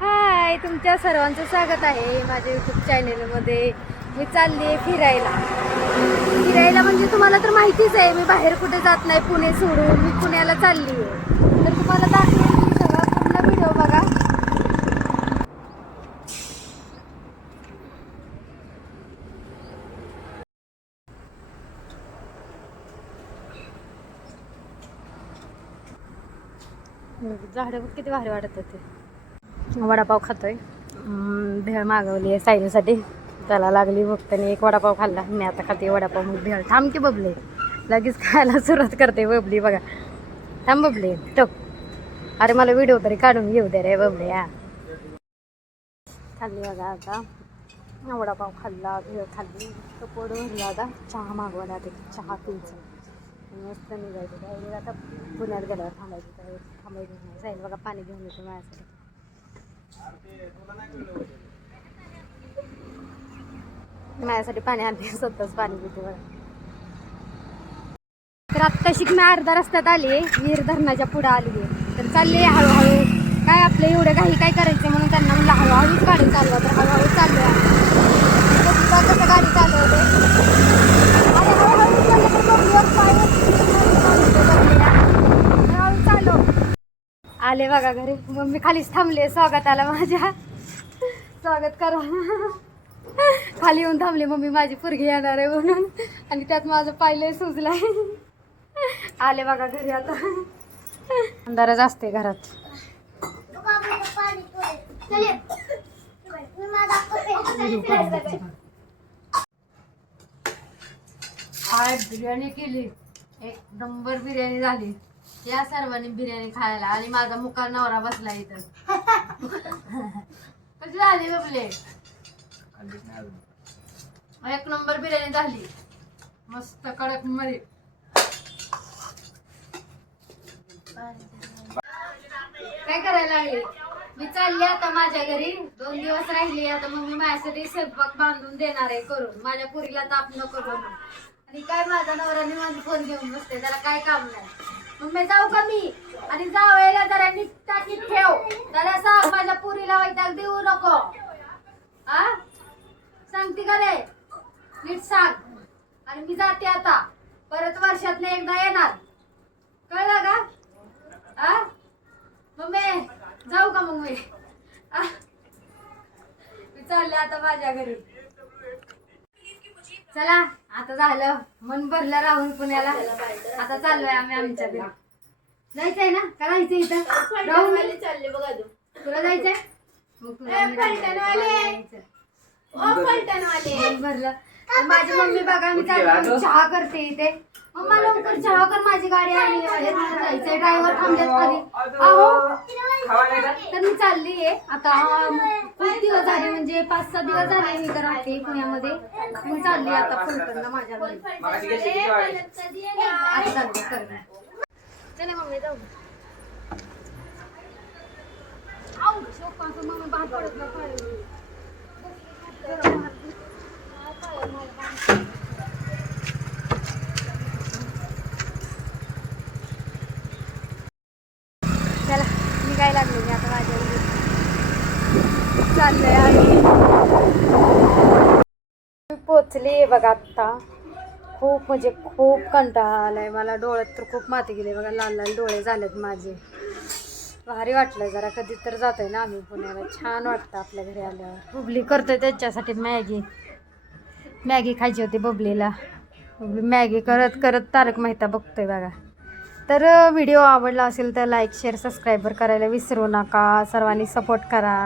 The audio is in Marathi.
हाय, तुमच्या सर्वांचं स्वागत आहे माझ्या यूट्यूब चॅनलमध्ये. मी चालली आहे फिरायला म्हणजे तुम्हाला तर माहितीच आहे, मी बाहेर कुठे जात नाही. पुणे सोडून मी पुण्याला चालली आहे. तर तुम्हाला दाखवेन मी सगळा पूर्ण व्हिडिओ बघा. झाडं किती भारी वाटत होते. वडापाव खातोय. भेळ मागवली आहे सायलीसाठी. त्याला लागली भूक, त्याने एक वडापाव खाल्ला. मी आता खाते वडापाव. मग भेळ थांब की बबले, लगेच खायला सुरुवात करते बबली. बघा, थांब बबले टक. अरे मला व्हिडिओ तरी काढून घेऊ दे रे बबले. खाल्ली बघा आता वडापाव खाल्ला, भेळ खाल्ली, पोट भरला. आता चहा मागवायला ते चहा पियचं मस्त निघायचं. त्यावेळी आता पुण्यात गेल्यावर थांबायचं, त्यावेळी थांबायचं नाही. जाईल बघा पाणी घेऊन येतो माझ्यासाठी. माझ्यासाठी पाणी आणते, स्वतःच पाणी पिते बघा. तर आत्ताशी मी अर्धा रस्त्यात आली, वीर धरणाच्या पुढे आली आहे. तर चालले हळूहळू. काय आपलं एवढं काही काय करायचं म्हणून त्यांना म्हणलं हळूहळूच गाडी चालवा. तर हळूहळू चालू आहे. कसं गाडी चालवते हळूहळू चालव. आले बघा घरी. मम्मी खालीच थांबले स्वागताला माझ्या. स्वागत करा. खाली येऊन थांबले. मम्मी माझी पोरगी येणार आहे म्हणून, आणि त्यात माझं पाय सुजलाय. आले बघा घरी. आता अंधारच असते घरात. आज बिर्याणी केली, एक नंबर बिर्याणी झाली. या सर्वांनी बिर्याणी खायला, आणि माझा मुका नवरा बसला इथं. कशी झाली बबले? एक नंबर बिर्याणी झाली, मस्त कडक मध्ये. काय करायला लागले? मी चालले आता माझ्या घरी. 2 दिवस राहिले. आता मम्मी माझ्यासाठी स्वयंपाक बांधून देणार आहे करून. माझ्या पुरीला ताप नको करून. आणि काय माझा नवऱ्याने माझी फोन घेऊन बसते, त्याला काय काम नाही. मग मी जाऊ का मी? आणि जावयाला जरा नीट टाकीत ठेव. त्याला सांग माझ्या पुरीला वैताग देऊ नको. हा, सांगते का रे? नीट सांग. आणि मी जाते आता. परत वर्षात एकदा येणार, कळलं का? हा मम्मी, जाऊ का मग मी? मी चालले आता माझ्या घरी. चला आता झालं, मन भरलं राहून पुण्याला. आता चाललोय आम्ही आमच्या घरी. जायचंय ना? का राहायचं इथं? राहून चालले बघा. तुला जायचंय? मग तुला भरलं. माझी मम्मी बघा, मी चालली चहा करते इथे. मम्मा लवकर चहा कर, माझी गाडी आली आहे. मला जायचंय. ड्रायव्हर थांबलेत घरी. अहो, तर मी चालली आहे आता. खूप दिवस झाले, म्हणजे 5-6 दिवस झाले मी तर राहते पुण्यामध्ये. मी चालली आता फलटणला माझ्या घरी. आता चालली करणं. चला मम्मी जाऊ. मम्मी बाहेर पडत नाही. चला निघायला लागले मी आता माझ्या घरी. चाललंय आम्ही. पोचली बघा आत्ता. खूप म्हणजे खूप कंटाळा आलाय मला. डोळ्यात तर खूप माती गेली बघा. लाल लाल डोळे झालेत माझे. भारी वाटलं जरा. कधी तर जातोय ना आम्ही पुण्याला, छान वाटतं आपल्या घरी आल्यावर. बुबली करतोय त्याच्यासाठी मॅगी खायची होती बबलीला. बबली मॅगी करत करत तारक मेहता बघतोय बघा. तर व्हिडिओ आवडला असेल तर लाईक शेअर सबस्क्राईबर करायला विसरू नका. सर्वांनी सपोर्ट करा.